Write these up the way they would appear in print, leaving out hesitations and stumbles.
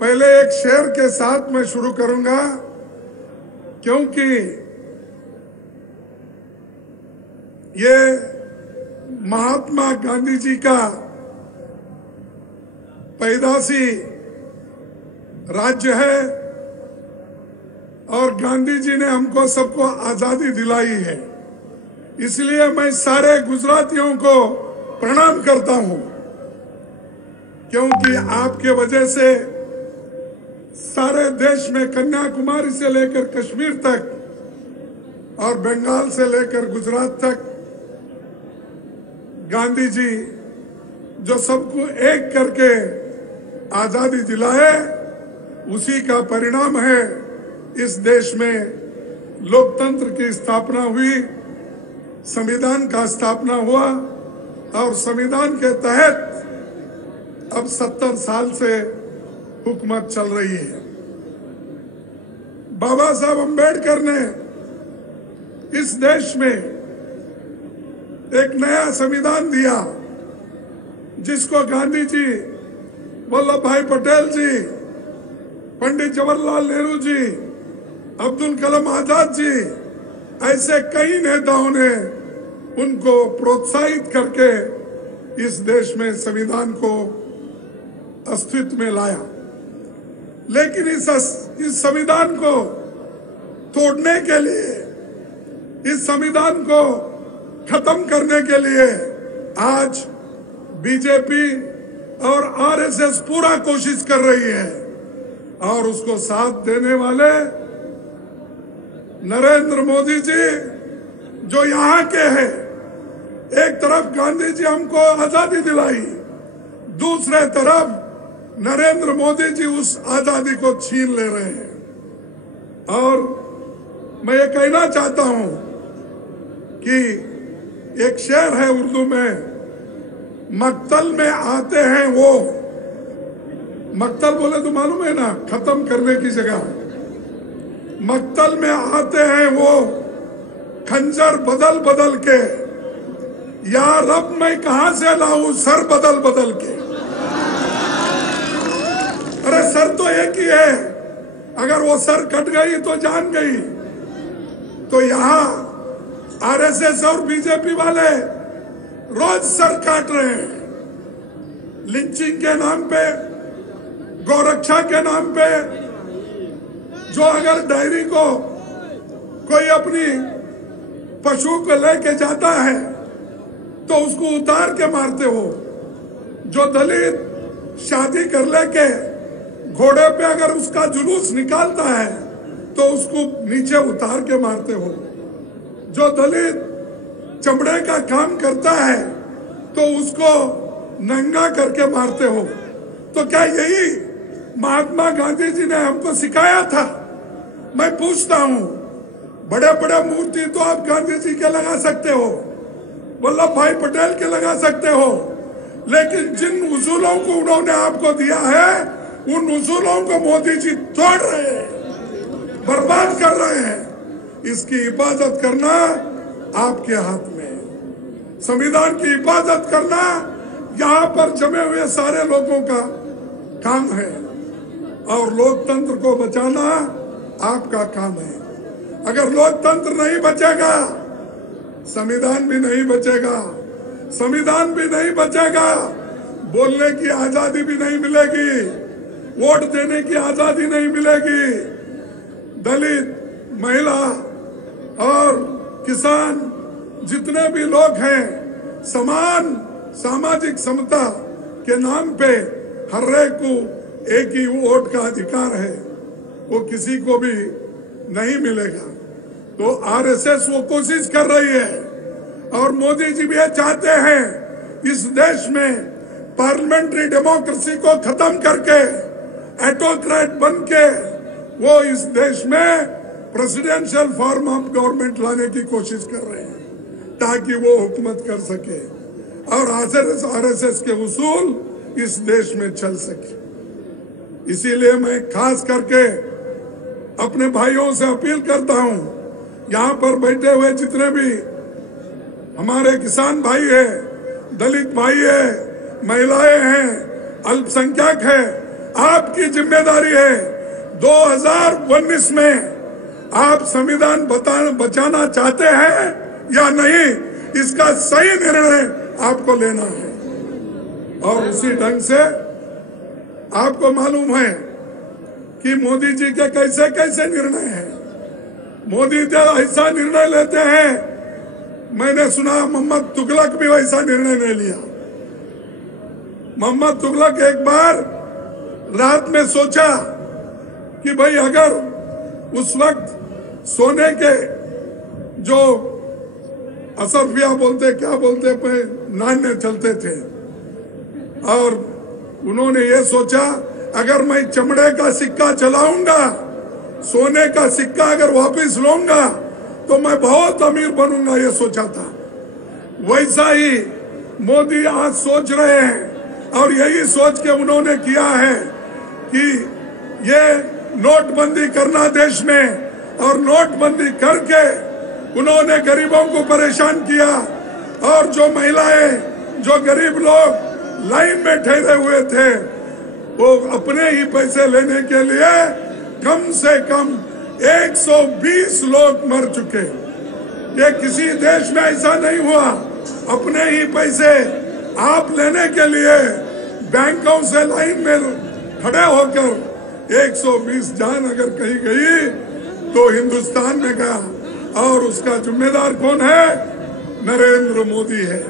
पहले एक शेर के साथ मैं शुरू करूंगा, क्योंकि ये महात्मा गांधी जी का पैदाशी राज्य है और गांधी जी ने हमको सबको आजादी दिलाई है। इसलिए मैं सारे गुजरातियों को प्रणाम करता हूं, क्योंकि आपके वजह से सारे देश में कन्याकुमारी से लेकर कश्मीर तक और बंगाल से लेकर गुजरात तक गांधी जी जो सबको एक करके आजादी दिलाए, उसी का परिणाम है इस देश में लोकतंत्र की स्थापना हुई, संविधान का स्थापना हुआ और संविधान के तहत अब 70 साल से हुकूमत चल रही है। बाबा साहब अम्बेडकर ने इस देश में एक नया संविधान दिया, जिसको गांधी जी, वल्लभ भाई पटेल जी, पंडित जवाहरलाल नेहरू जी, अब्दुल कलाम आजाद जी, ऐसे कई नेताओं ने उनको प्रोत्साहित करके इस देश में संविधान को अस्तित्व में लाया। लेकिन इस संविधान को तोड़ने के लिए, इस संविधान को खत्म करने के लिए आज बीजेपी और आरएसएस पूरा कोशिश कर रही है और उसको साथ देने वाले नरेंद्र मोदी जी जो यहाँ के हैं। एक तरफ गांधी जी हमको आजादी दिलाई, दूसरे तरफ नरेंद्र मोदी जी उस आजादी को छीन ले रहे हैं। और मैं ये कहना चाहता हूं कि एक शेर है उर्दू में, मक्तल में आते हैं वो, मक्तल बोले तो मालूम है ना, खत्म करने की जगह, मक्तल में आते हैं वो खंजर बदल बदल के, या रब मैं कहां से लाऊं सर बदल बदल के। अरे सर तो एक ही है, अगर वो सर कट गई तो जान गई। तो यहाँ आरएसएस और बीजेपी वाले रोज सर काट रहे हैं, लिंचिंग के नाम पे, गौरक्षा के नाम पे। जो अगर डायरी को कोई अपनी पशु को लेके जाता है तो उसको उतार के मारते हो। जो दलित शादी कर लेके घोड़े पे अगर उसका जुलूस निकालता है तो उसको नीचे उतार के मारते हो। जो दलित चमड़े का काम करता है तो उसको नंगा करके मारते हो। तो क्या यही महात्मा गांधी जी ने हमको सिखाया था? मैं पूछता हूं, बड़े बड़े मूर्ति तो आप गांधी जी के लगा सकते हो, वल्लभ भाई पटेल के लगा सकते हो, लेकिन जिन उसूलों को उन्होंने आपको दिया है, उन उसूलों को मोदी जी तोड़ रहे हैं, बर्बाद कर रहे हैं। इसकी हिफाजत करना आपके हाथ में है। संविधान की हिफाजत करना यहाँ पर जमे हुए सारे लोगों का काम है और लोकतंत्र को बचाना आपका काम है। अगर लोकतंत्र नहीं बचेगा, संविधान भी नहीं बचेगा, संविधान भी नहीं बचेगा, बोलने की आजादी भी नहीं मिलेगी, वोट देने की आजादी नहीं मिलेगी। दलित, महिला और किसान जितने भी लोग हैं, समान सामाजिक समता के नाम पे हर एक को एक ही वोट का अधिकार है, वो किसी को भी नहीं मिलेगा। तो आरएसएस वो कोशिश कर रही है और मोदी जी भी ये चाहते हैं इस देश में पार्लियामेंट्री डेमोक्रेसी को खत्म करके ऑटोक्रेट बन के वो इस देश में प्रेसिडेंशियल फॉर्म ऑफ गवर्नमेंट लाने की कोशिश कर रहे हैं ताकि वो हुकूमत कर सके और आरएसएस के उसूल इस देश में चल सके। इसीलिए मैं खास करके अपने भाइयों से अपील करता हूं, यहाँ पर बैठे हुए जितने भी हमारे किसान भाई है, दलित भाई है, महिलाएं हैं, अल्पसंख्यक है, आपकी जिम्मेदारी है। 2019 में आप संविधान बचाना चाहते हैं या नहीं, इसका सही निर्णय आपको लेना है। और उसी ढंग से आपको मालूम है कि मोदी जी के कैसे कैसे निर्णय हैं। मोदी जी ऐसा निर्णय लेते हैं, मैंने सुना मोहम्मद तुगलक भी वैसा निर्णय नहीं लिया। मोहम्मद तुगलक एक बार रात में सोचा कि भाई अगर उस वक्त सोने के जो असरफिया बोलते क्या बोलते पे नान्य चलते थे, और उन्होंने ये सोचा अगर मैं चमड़े का सिक्का चलाऊंगा, सोने का सिक्का अगर वापस लूंगा तो मैं बहुत अमीर बनूंगा, ये सोचा था। वैसा ही मोदी आज सोच रहे हैं, और यही सोच के उन्होंने किया है कि ये नोटबंदी करना देश में, और नोटबंदी करके उन्होंने गरीबों को परेशान किया। और जो महिलाएं, जो गरीब लोग लाइन में ठहरे हुए थे, वो अपने ही पैसे लेने के लिए कम से कम 120 लोग मर चुके। ये किसी देश में ऐसा नहीं हुआ। अपने ही पैसे आप लेने के लिए बैंकों से लाइन में खड़े होकर 120 जान अगर कहीं गई तो हिंदुस्तान में गया, और उसका जिम्मेदार कौन है? नरेंद्र मोदी है।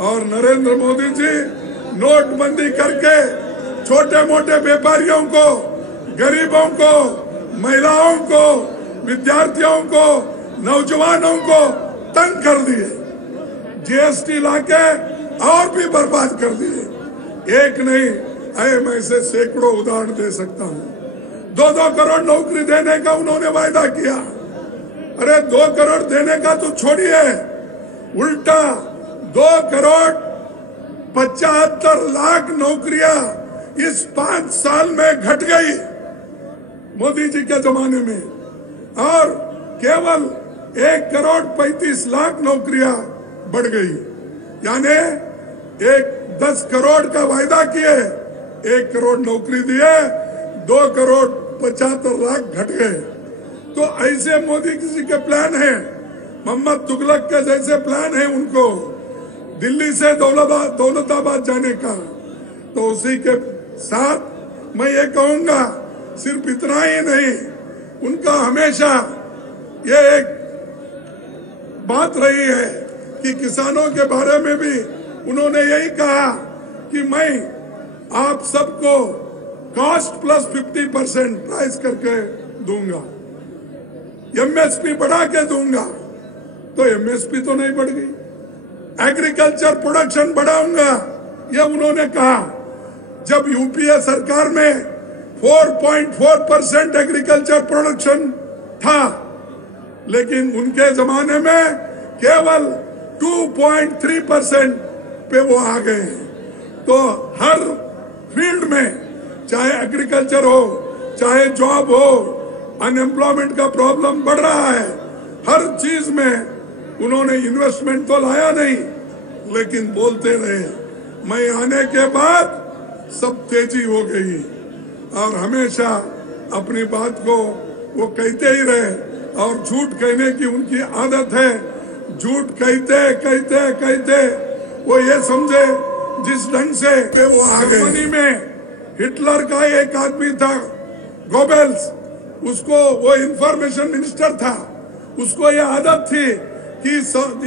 और नरेंद्र मोदी जी नोटबंदी करके छोटे मोटे व्यापारियों को, गरीबों को, महिलाओं को, विद्यार्थियों को, नौजवानों को तंग कर दिए। जीएसटी लाके और भी बर्बाद कर दिए। एक नहीं, मैं ऐसे सैकड़ों उदाहरण दे सकता हूँ। 2-2 करोड़ नौकरी देने का उन्होंने वायदा किया। अरे 2 करोड़ देने का तो छोड़िए, उल्टा 2 करोड़ 75 लाख नौकरियां इस 5 साल में घट गई मोदी जी के जमाने में, और केवल 1 करोड़ 35 लाख नौकरियां बढ़ गई। यानी 10 करोड़ का वायदा किए, 1 करोड़ नौकरी दिए, 2 करोड़ 75 लाख घट गए। तो ऐसे मोदी किसी के प्लान है, मोहम्मद तुगलक के जैसे प्लान है उनको दिल्ली से दौलताबाद जाने का। तो उसी के साथ मैं ये कहूंगा, सिर्फ इतना ही नहीं, उनका हमेशा ये एक बात रही है कि किसानों के बारे में भी उन्होंने यही कहा कि मैं आप सबको कॉस्ट प्लस 50% प्राइस करके दूंगा, एमएसपी बढ़ा के दूंगा। तो एमएसपी तो नहीं बढ़ गई। एग्रीकल्चर प्रोडक्शन बढ़ाऊंगा, ये उन्होंने कहा। जब यूपीए सरकार में 4.4% एग्रीकल्चर प्रोडक्शन था, लेकिन उनके जमाने में केवल 2.3% पे वो आ गए। तो हर फील्ड में, चाहे एग्रीकल्चर हो, चाहे जॉब हो, अनएम्प्लॉयमेंट का प्रॉब्लम बढ़ रहा है। हर चीज में उन्होंने इन्वेस्टमेंट तो लाया नहीं, लेकिन बोलते रहे। मैं आने के बाद सब तेजी हो गई, और हमेशा अपनी बात को वो कहते ही रहे। और झूठ कहने की उनकी आदत है। झूठ कहते कहते कहते वो ये समझे जिस ढंग से वो आ गए। जर्मनी में हिटलर का एक आदमी था, गोबेल्स, उसको वो इंफॉर्मेशन मिनिस्टर था। उसको ये आदत थी कि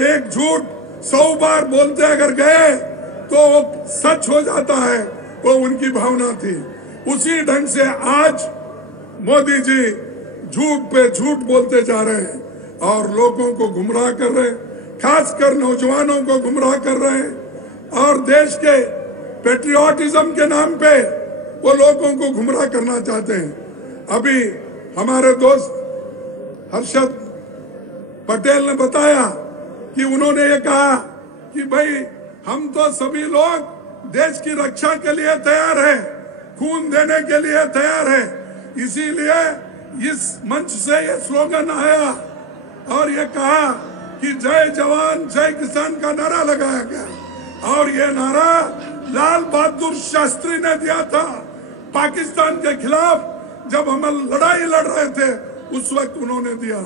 एक झूठ 100 बार बोलते अगर गए तो वो सच हो जाता है। वो उनकी भावना थी। उसी ढंग से आज मोदी जी झूठ पे झूठ बोलते जा रहे हैं, और लोगों को गुमराह कर रहे हैं, खासकर नौजवानों को गुमराह कर रहे हैं। और देश के पेट्रियोटिज्म के नाम पे वो लोगों को गुमराह करना चाहते हैं। अभी हमारे दोस्त हर्षद पटेल ने बताया कि उन्होंने ये कहा कि भाई हम तो सभी लोग देश की रक्षा के लिए तैयार हैं, खून देने के लिए तैयार हैं। इसीलिए इस मंच से ये स्लोगन आया और ये कहा कि जय जवान जय किसान का नारा लगाया गया। और ये नारा लाल बहादुर शास्त्री ने दिया था पाकिस्तान के खिलाफ जब हम लड़ाई लड़ रहे थे उस वक्त उन्होंने दिया।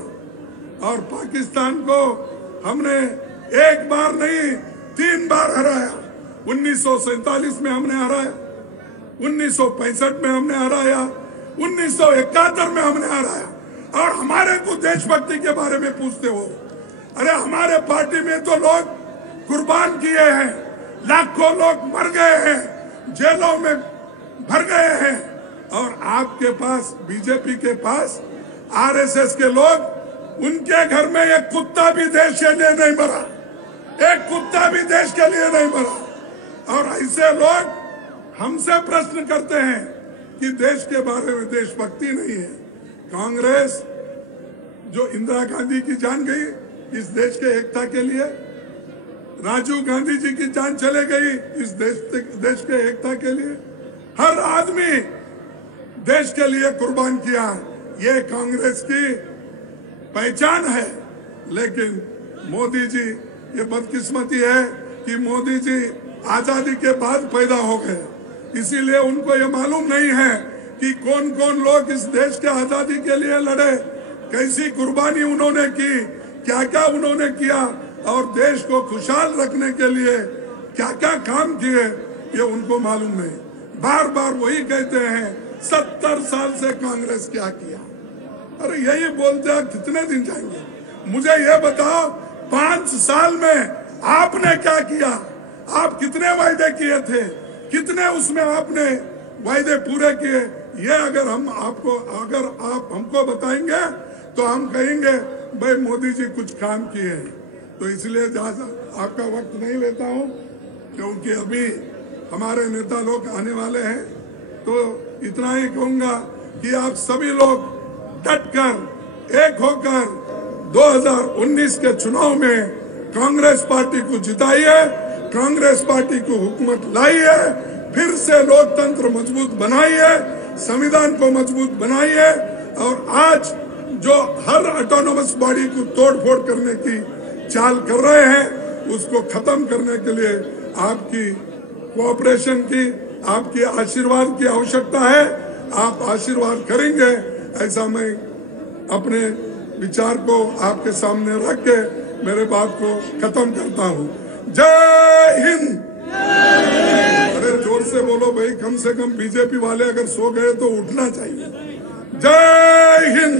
और पाकिस्तान को हमने एक बार नहीं 3 बार हराया। 1947 में हमने हराया, 1965 में हमने हराया, 1971 में हमने हराया। और हमारे को देशभक्ति के बारे में पूछते हो। अरे हमारे पार्टी में तो लोग कुर्बान किए हैं, लाखों लोग मर गए हैं, जेलों में भर गए हैं। और आपके पास, बीजेपी के पास, आरएसएस के लोग, उनके घर में एक कुत्ता भी देश के लिए नहीं मरा, एक कुत्ता भी देश के लिए नहीं मरा। और ऐसे लोग हमसे प्रश्न करते हैं कि देश के बारे में देशभक्ति नहीं है। कांग्रेस जो इंदिरा गांधी की जान गई इस देश के एकता के लिए, राजीव गांधी जी की जान चले गई इस देश के एकता के लिए, हर आदमी देश के लिए कुर्बान किया। ये कांग्रेस की पहचान है। लेकिन मोदी जी, ये बदकिस्मती है कि मोदी जी आजादी के बाद पैदा हो गए, इसीलिए उनको ये मालूम नहीं है कि कौन कौन लोग इस देश के आजादी के लिए लड़े, कैसी कुर्बानी उन्होंने की, क्या क्या उन्होंने किया और देश को खुशहाल रखने के लिए क्या क्या काम किए, ये उनको मालूम नहीं। बार बार वही कहते हैं 70 साल से कांग्रेस क्या किया। अरे यही बोलते हैं, कितने दिन जाएंगे? मुझे ये बताओ 5 साल में आपने क्या किया? आप कितने वायदे किए थे, कितने उसमें आपने वायदे पूरे किए? ये अगर आप हमको बताएंगे तो हम कहेंगे भाई मोदी जी कुछ काम किए। तो इसलिए ज्यादा आपका वक्त नहीं लेता हूं, क्योंकि अभी हमारे नेता लोग आने वाले हैं। तो इतना ही कहूंगा कि आप सभी लोग डटकर, एक होकर 2019 के चुनाव में कांग्रेस पार्टी को जिताइए, कांग्रेस पार्टी को हुकूमत लाइए, फिर से लोकतंत्र मजबूत बनाइए, संविधान को मजबूत बनाइए। और आज जो हर ऑटोनोमस बॉडी को तोड़फोड़ करने की चाल कर रहे हैं, उसको खत्म करने के लिए आपकी कोऑपरेशन की, आपके आशीर्वाद की आवश्यकता है। आप आशीर्वाद करेंगे, ऐसा मैं अपने विचार को आपके सामने रख के मेरे बात को खत्म करता हूं। जय हिंद। अरे जोर से बोलो भाई, कम से कम बीजेपी वाले अगर सो गए तो उठना चाहिए। जय हिंद।